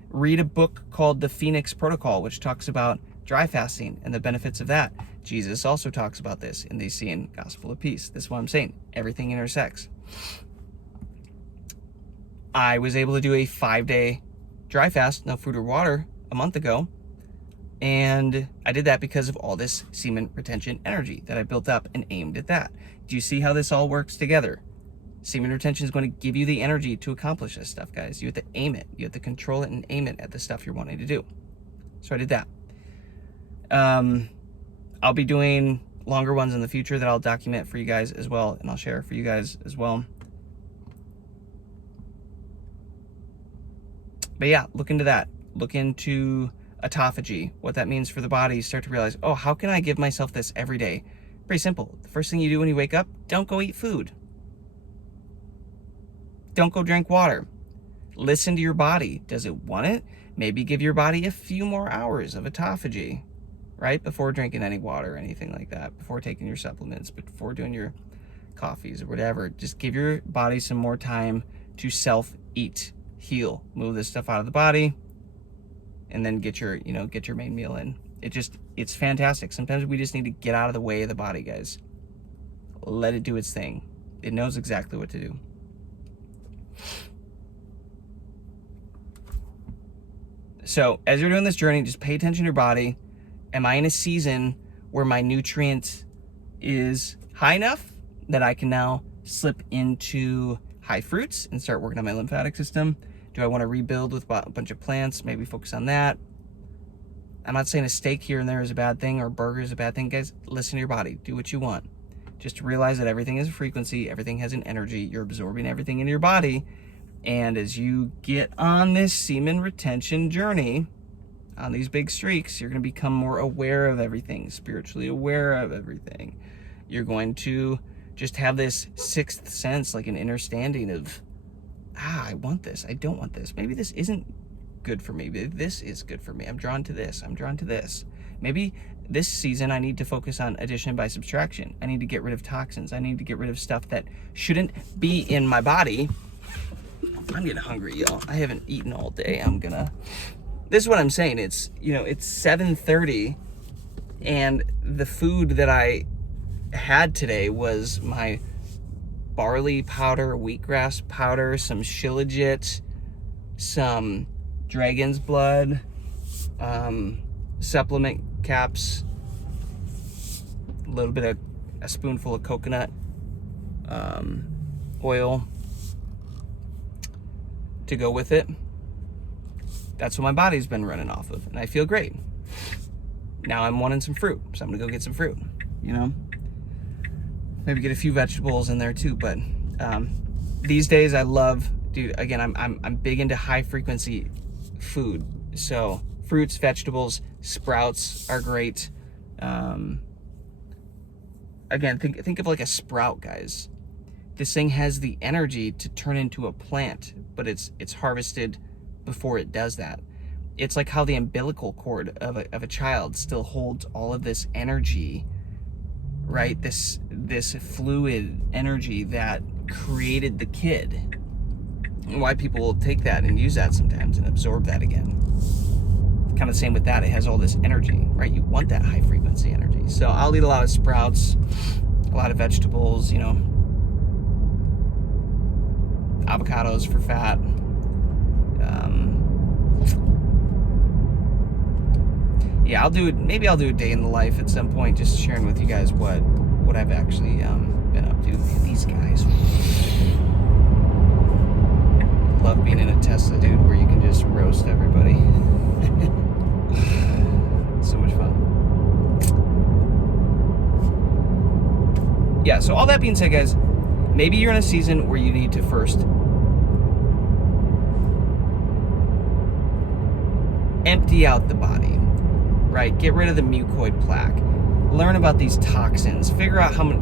Read a book called The Phoenix Protocol, which talks about dry fasting and the benefits of that. Jesus also talks about this in the Semen Gospel of Peace. This is what I'm saying. Everything intersects. I was able to do a 5-day dry fast, no food or water, a month ago. And I did that because of all this semen retention energy that I built up and aimed at that. Do you see how this all works together? Semen retention is going to give you the energy to accomplish this stuff, guys. You have to aim it. You have to control it and aim it at the stuff you're wanting to do. So I did that. I'll be doing longer ones in the future that I'll document for you guys as well, and I'll share for you guys as well. But yeah, look into that. Look into autophagy, what that means for the body. Start to realize, oh, how can I give myself this every day? Pretty simple. The first thing you do when you wake up, don't go eat food. Don't go drink water. Listen to your body. Does it want it? Maybe give your body a few more hours of autophagy, right? Before drinking any water or anything like that, before taking your supplements, before doing your coffees or whatever. Just give your body some more time to self-eat, heal, move this stuff out of the body, and then get your main meal in. It's fantastic. Sometimes we just need to get out of the way of the body, guys. Let it do its thing. It knows exactly what to do. So as you're doing this journey, just pay attention to your body. Am I in a season where my nutrient is high enough that I can now slip into high fruits and start working on my lymphatic system? Do I want to rebuild with a bunch of plants? Maybe focus on that. I'm not saying a steak here and there is a bad thing or a burger is a bad thing, guys. Listen to your body. Do what you want. Just realize that everything is a frequency. Everything has an energy. You're absorbing everything into your body. And as you get on this semen retention journey, on these big streaks, you're going to become more aware of everything, spiritually aware of everything. You're going to just have this sixth sense, like an understanding of, I want this, I don't want this. Maybe this isn't good for me. Maybe this is good for me. I'm drawn to this. I'm drawn to this. Maybe this season I need to focus on addition by subtraction. I need to get rid of toxins. I need to get rid of stuff that shouldn't be in my body. I'm getting hungry, y'all. I haven't eaten all day. This is what I'm saying. It's 7:30, and the food that I had today was my barley powder, wheatgrass powder, some shilajit, some dragon's blood, supplement caps, a spoonful of coconut oil to go with it. That's what my body's been running off of, and I feel great. Now I'm wanting some fruit, so I'm gonna go get some fruit, Maybe get a few vegetables in there too, but these days I love, dude, again, I'm big into high frequency food. So fruits, vegetables, sprouts are great. Again, think of like a sprout, guys. This thing has the energy to turn into a plant, but it's harvested before it does that. It's like how the umbilical cord of a child still holds all of this energy, right? This fluid energy that created the kid. And why people will take that and use that sometimes and absorb that again. kind of the same with that. It has all this energy, right? You want that high frequency energy. So I'll eat a lot of sprouts, a lot of vegetables, you know, avocados for fat. Yeah, maybe I'll do a day in the life at some point, just sharing with you guys what I've actually been up to. These guys love being in a Tesla, dude, where you can just roast everybody. So much fun. Yeah, so all that being said, guys, maybe you're in a season where you need to first empty out the body, right? Get rid of the mucoid plaque. Learn about these toxins. Figure out how many,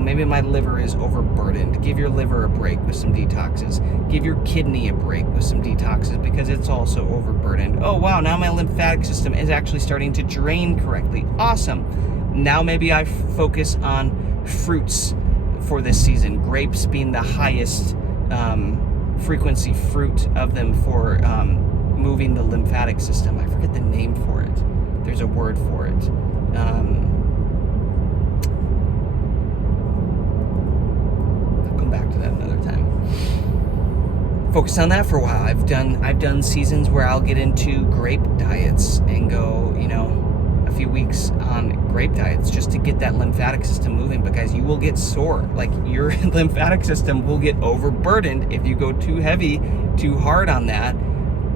maybe my liver is overburdened. Give your liver a break with some detoxes. Give your kidney a break with some detoxes because it's also overburdened. Oh, wow, now my lymphatic system is actually starting to drain correctly. Awesome. Now maybe I focus on fruits for this season. Grapes being the highest frequency fruit of them for moving the lymphatic system. I forget the name for it. There's a word for it. I'll come back to that another time. Focus on that for a while. I've done seasons where I'll get into grape diets and go, you know, a few weeks on grape diets just to get that lymphatic system moving, because you will get sore. Like, your lymphatic system will get overburdened if you go too heavy, too hard on that.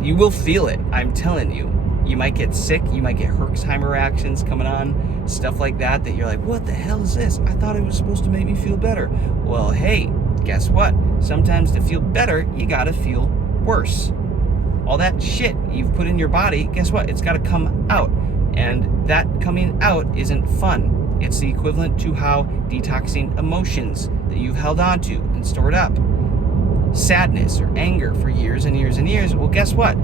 You will feel it, I'm telling you. You might get sick, you might get Herxheimer reactions coming on, stuff like that you're like, what the hell is this? I thought it was supposed to make me feel better. Well, hey, guess what? Sometimes to feel better, you gotta feel worse. All that shit you've put in your body, guess what? It's gotta come out. And that coming out isn't fun. It's the equivalent to how detoxing emotions that you've held on to and stored up, sadness or anger for years and years and years. Well, guess what?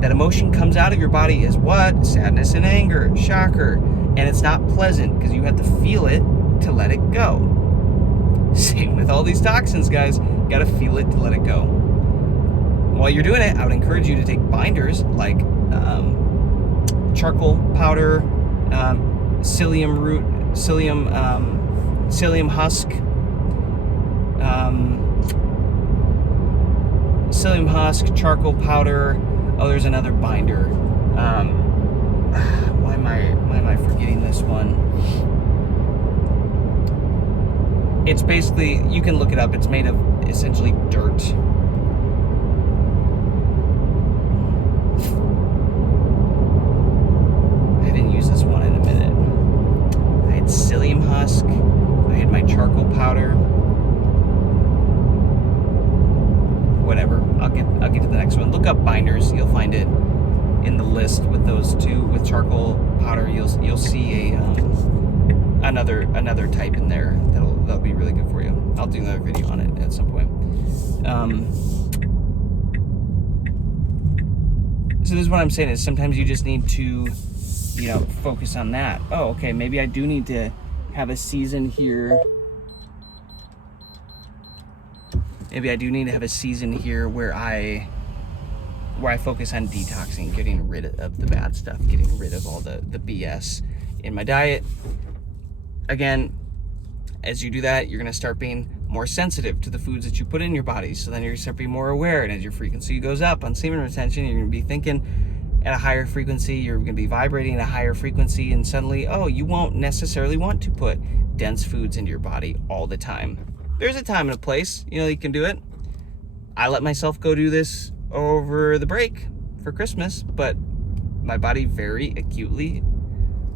That emotion comes out of your body as what? Sadness and anger. Shocker. And it's not pleasant because you have to feel it to let it go. Same with all these toxins, guys. You gotta feel it to let it go. While you're doing it, I would encourage you to take binders like charcoal powder, psyllium root, psyllium husk, psyllium husk, charcoal powder. Oh, there's another binder. Why am I forgetting this one? It's basically, you can look it up. It's made of essentially dirt. I haven't used this one in a minute. I had psyllium husk. I had my charcoal powder. Whatever. I'll get to the next one. Look up binders. You'll find it in the list with those two. With charcoal powder, you'll see a another type in there that'll be really good for you. I'll do another video on it at some point. So this is what I'm saying, is sometimes you just need to, you know, focus on that. Oh, okay, maybe I do need to have a season here. Maybe I do need to have a season here where I focus on detoxing, getting rid of the bad stuff, getting rid of all the BS in my diet. Again, as you do that, you're gonna start being more sensitive to the foods that you put in your body. So then you're gonna start being more aware, and as your frequency goes up on semen retention, you're gonna be thinking at a higher frequency, you're gonna be vibrating at a higher frequency, and suddenly, oh, you won't necessarily want to put dense foods into your body all the time. There's a time and a place, you know, you can do it. I let myself go do this over the break for Christmas, but my body very acutely,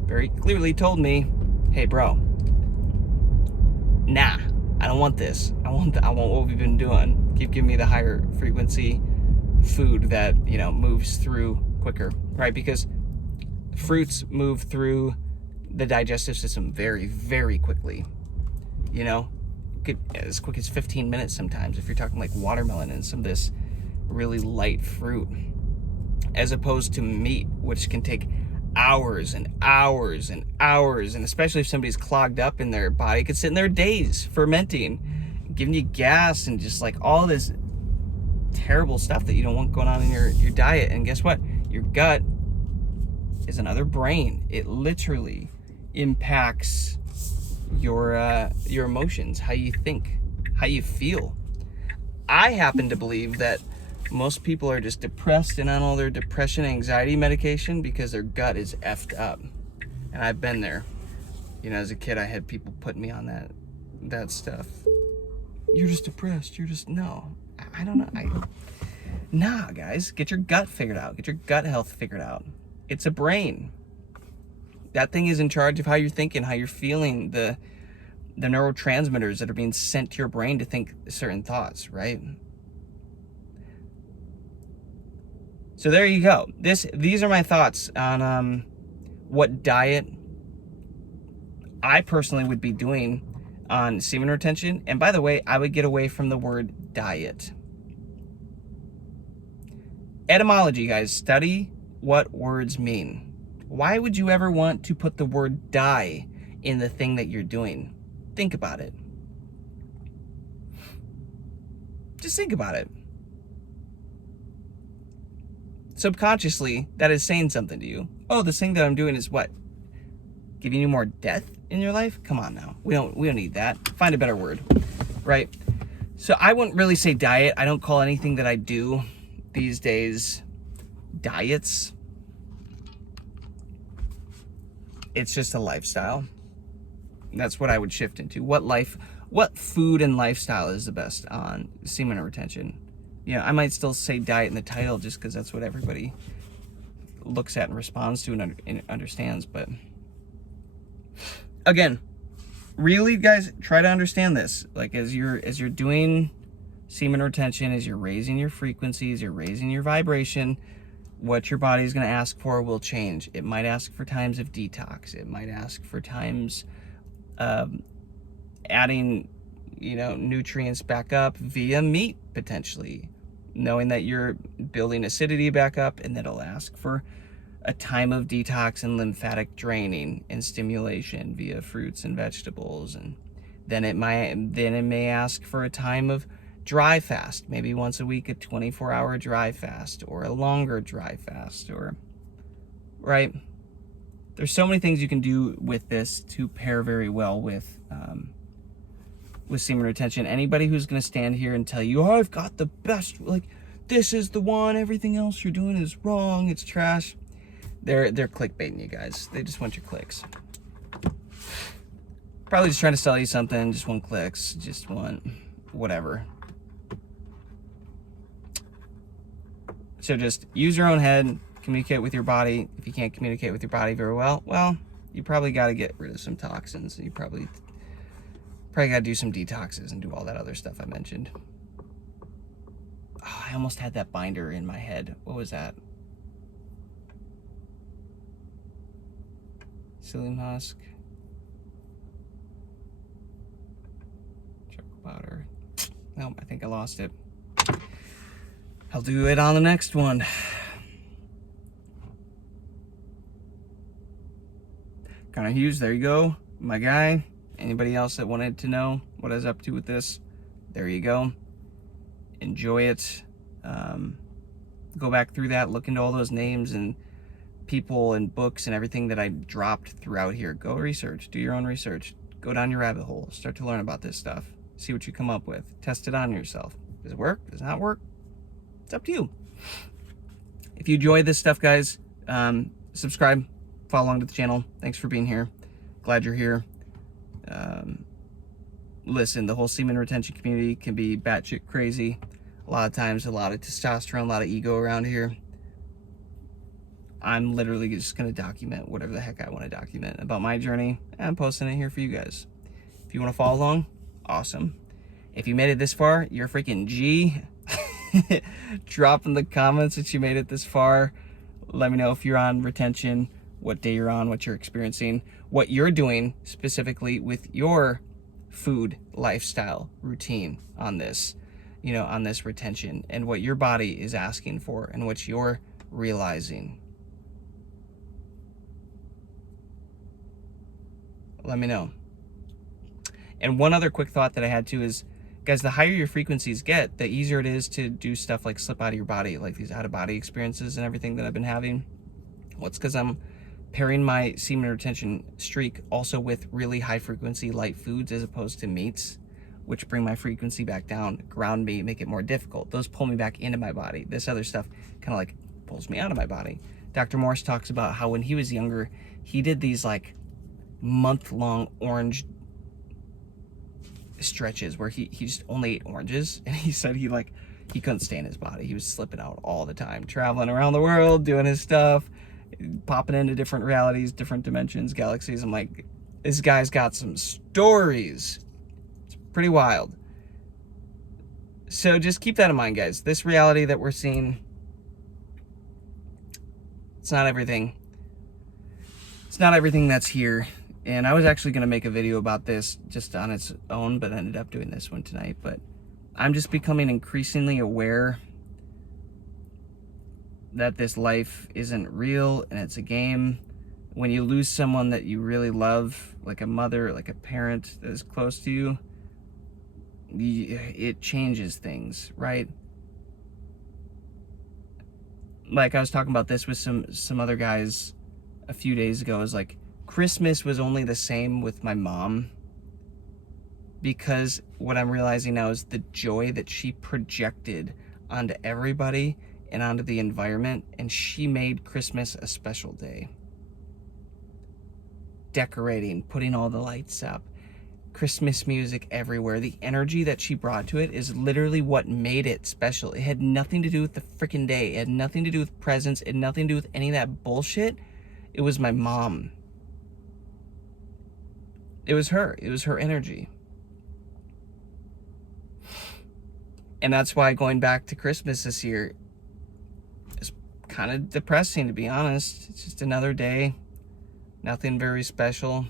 very clearly told me, hey bro, nah, I don't want this. I want what we've been doing. Keep giving me the higher frequency food that, you know, moves through quicker, right? Because fruits move through the digestive system very, very quickly, you know, as quick as 15 minutes sometimes, if you're talking like watermelon and some of this really light fruit, as opposed to meat, which can take hours and hours and hours, and especially if somebody's clogged up in their body, it could sit in there days fermenting, giving you gas and just like all this terrible stuff that you don't want going on in your diet. And guess what? Your gut is another brain. It literally impacts your emotions, how you think, how you feel. I happen to believe that most people are just depressed and on all their depression, anxiety medication because their gut is effed up. And I've been there. You know, as a kid, I had people put me on that stuff. You're just depressed. You're just, no. I don't know. Nah, guys, get your gut figured out. Get your gut health figured out. It's a brain. That thing is in charge of how you're thinking, how you're feeling, the neurotransmitters that are being sent to your brain to think certain thoughts, right? So there you go. These are my thoughts on what diet I personally would be doing on semen retention. And by the way, I would get away from the word diet. Etymology, guys. Study what words mean. Why would you ever want to put the word die in the thing that you're doing? Think about it. Just think about it. Subconsciously, that is saying something to you. Oh, this thing that I'm doing is what? Giving you more death in your life? Come on now. We don't need that. Find a better word, right? So I wouldn't really say diet. I don't call anything that I do these days diets. It's just a lifestyle. That's what I would shift into. What food and lifestyle is the best on semen retention? You know, I might still say diet in the title just because that's what everybody looks at and responds to and understands. But again, really, guys, try to understand this. Like as you're doing semen retention, as you're raising your frequencies, you're raising your vibration, what your body's going to ask for will change. It might ask for times of detox. It might ask for times adding, nutrients back up via meat potentially, knowing that you're building acidity back up, and it'll ask for a time of detox and lymphatic draining and stimulation via fruits and vegetables. And then it may ask for a time of dry fast, maybe once a week, a 24-hour dry fast or a longer dry fast, or right. There's so many things you can do with this to pair very well with semen retention. Anybody who's going to stand here and tell you, oh, I've got the best, like this is the one, everything else you're doing is wrong, it's trash, they're clickbaiting you guys. They just want your clicks. Probably just trying to sell you something, just want clicks, just want whatever. So just use your own head, communicate with your body. If you can't communicate with your body very well, you probably got to get rid of some toxins. You probably got to do some detoxes and do all that other stuff I mentioned. Oh, I almost had that binder in my head. What was that? Psyllium husk. Charcoal powder. Nope, I think I lost it. I'll do it on the next one. Connor Hughes, there you go. My guy. Anybody else that wanted to know what I was up to with this, there you go. Enjoy it. Go back through that, look into all those names and people and books and everything that I dropped throughout here. Go research, do your own research. Go down your rabbit hole, start to learn about this stuff. See what you come up with. Test it on yourself. Does it work? Does it not work? It's up to you. If you enjoy this stuff, guys, subscribe, follow along to the channel. Thanks for being here. Glad you're here. Listen, the whole semen retention community can be batshit crazy. A lot of times, a lot of testosterone, a lot of ego around here. I'm literally just going to document whatever the heck I want to document about my journey. And I'm posting it here for you guys. If you want to follow along, awesome. If you made it this far, you're a freaking G. Drop in the comments that you made it this far. Let me know if you're on retention, what day you're on, what you're experiencing, what you're doing specifically with your food lifestyle routine on this, on this retention, and what your body is asking for and what you're realizing. Let me know. And one other quick thought that I had too is, guys, the higher your frequencies get, the easier it is to do stuff like slip out of your body, like these out-of-body experiences and everything that I've been having. Well, it's because I'm pairing my semen retention streak also with really high frequency light foods as opposed to meats, which bring my frequency back down, ground me, make it more difficult. Those pull me back into my body. This other stuff kind of like pulls me out of my body. Dr. Morse talks about how when he was younger, he did these like month-long orange stretches where he just only ate oranges, and he said he couldn't stay in his body. He was slipping out all the time, traveling around the world, doing his stuff, popping into different realities, different dimensions, galaxies. I'm like, this guy's got some stories. It's pretty wild. So just keep that in mind, guys. This reality that we're seeing, it's not everything. It's not everything that's here. And I was actually going to make a video about this just on its own, but ended up doing this one tonight. But I'm just becoming increasingly aware that this life isn't real and it's a game. When you lose someone that you really love, like a mother, like a parent that is close to you, it changes things, right? Like I was talking about this with some other guys a few days ago. Is like, Christmas was only the same with my mom, because what I'm realizing now is the joy that she projected onto everybody and onto the environment, and she made Christmas a special day. Decorating, putting all the lights up, Christmas music everywhere. The energy that she brought to it is literally what made it special. It had nothing to do with the freaking day. It had nothing to do with presents. It had nothing to do with any of that bullshit. It was my mom. It was her. It was her energy. And that's why going back to Christmas this year is kind of depressing, to be honest. It's just another day. Nothing very special.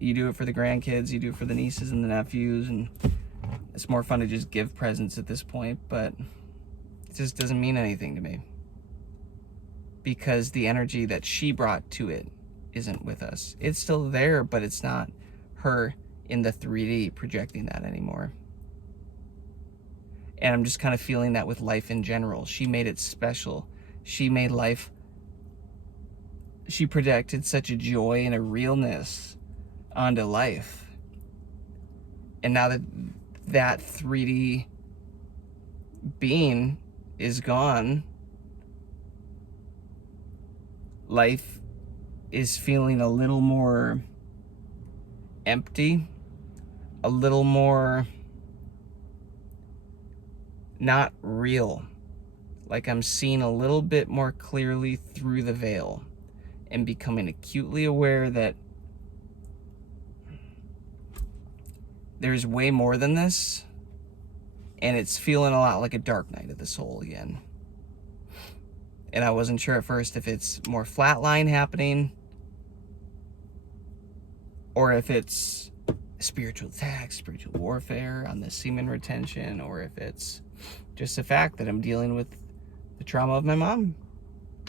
You do it for the grandkids, you do it for the nieces and the nephews, and it's more fun to just give presents at this point, but it just doesn't mean anything to me. Because the energy that she brought to it isn't with us. It's still there, but it's not her in the 3D projecting that anymore. And I'm just kind of feeling that with life in general. She made it special. She made life, she projected such a joy and a realness onto life. And now that that 3D being is gone, life is feeling a little more empty, a little more not real. Like I'm seeing a little bit more clearly through the veil and becoming acutely aware that there's way more than this, and it's feeling a lot like a dark night of the soul again. And I wasn't sure at first if it's more flatline happening or if it's spiritual attack, spiritual warfare on the semen retention, or if it's just the fact that I'm dealing with the trauma of my mom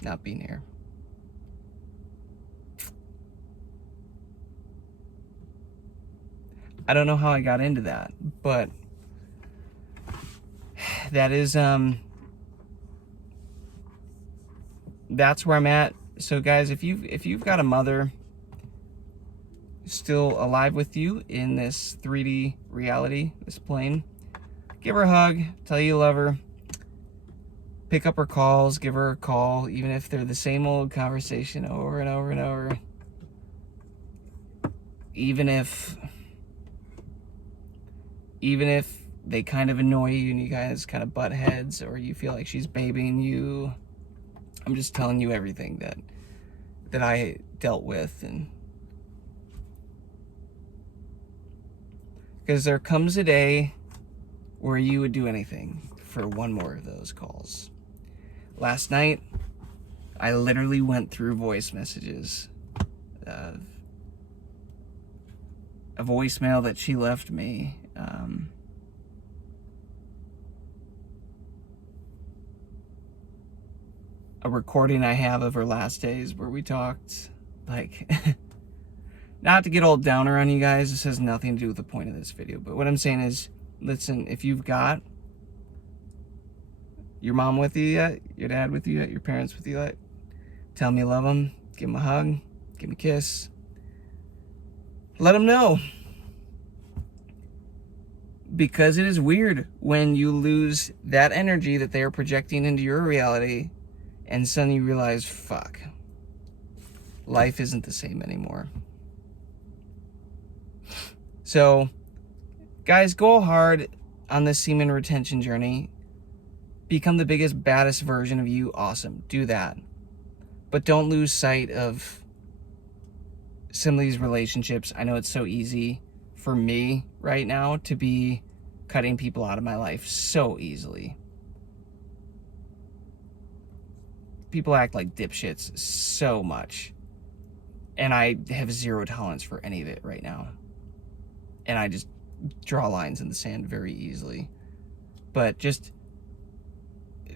not being here. I don't know how I got into that, but that is that's where I'm at. So guys, if you've got a mother still alive with you in this 3D reality, this plane, give her a hug, tell you love her, pick up her calls, give her a call, even if they're the same old conversation over and over and over. Even if they kind of annoy you and you guys kind of butt heads, or you feel like she's babying you, I'm just telling you everything that I dealt with. And because there comes a day where you would do anything for one more of those calls. Last night, I literally went through voice messages, a voicemail that she left me, a recording I have of her last days where we talked, like, not to get all downer on you guys, this has nothing to do with the point of this video, but what I'm saying is, listen, if you've got your mom with you yet, your dad with you yet, your parents with you yet, Tell them you love them. Give them a hug. Give them a kiss. Let them know. Because it is weird when you lose that energy that they are projecting into your reality and suddenly you realize, fuck, life isn't the same anymore. So, guys, go hard on this semen retention journey. Become the biggest, baddest version of you. Awesome. Do that. But don't lose sight of some of these relationships. I know it's so easy for me right now to be cutting people out of my life so easily. People act like dipshits so much. And I have zero tolerance for any of it right now. And I just draw lines in the sand very easily. But just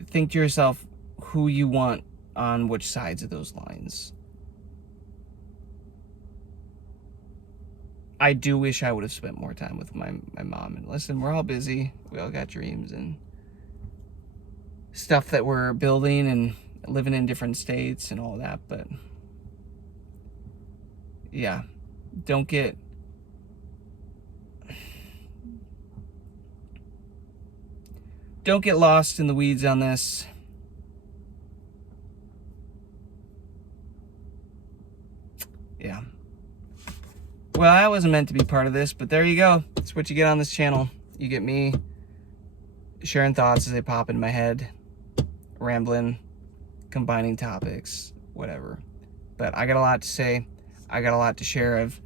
think to yourself who you want on which sides of those lines. I do wish I would have spent more time with my mom. And listen, we're all busy. We all got dreams and stuff that we're building and living in different states and all that. But yeah, don't get lost in the weeds on this. Yeah. Well, I wasn't meant to be part of this, but there you go. That's what you get on this channel. You get me sharing thoughts as they pop in my head, rambling, combining topics, whatever. But I got a lot to say. I got a lot to share. I've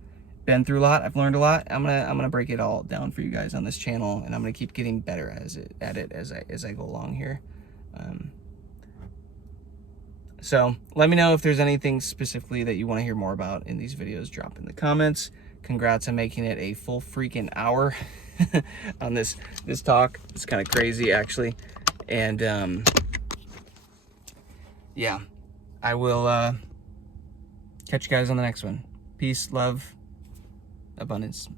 been through a lot. I've learned a lot. I'm gonna break it all down for you guys on this channel, and I'm gonna keep getting better at it as I go along here. So let me know if there's anything specifically that you want to hear more about in these videos. Drop in the comments. Congrats on making it a full freaking hour on this talk. It's kind of crazy, actually. And yeah, I will catch you guys on the next one. Peace, love, abundance.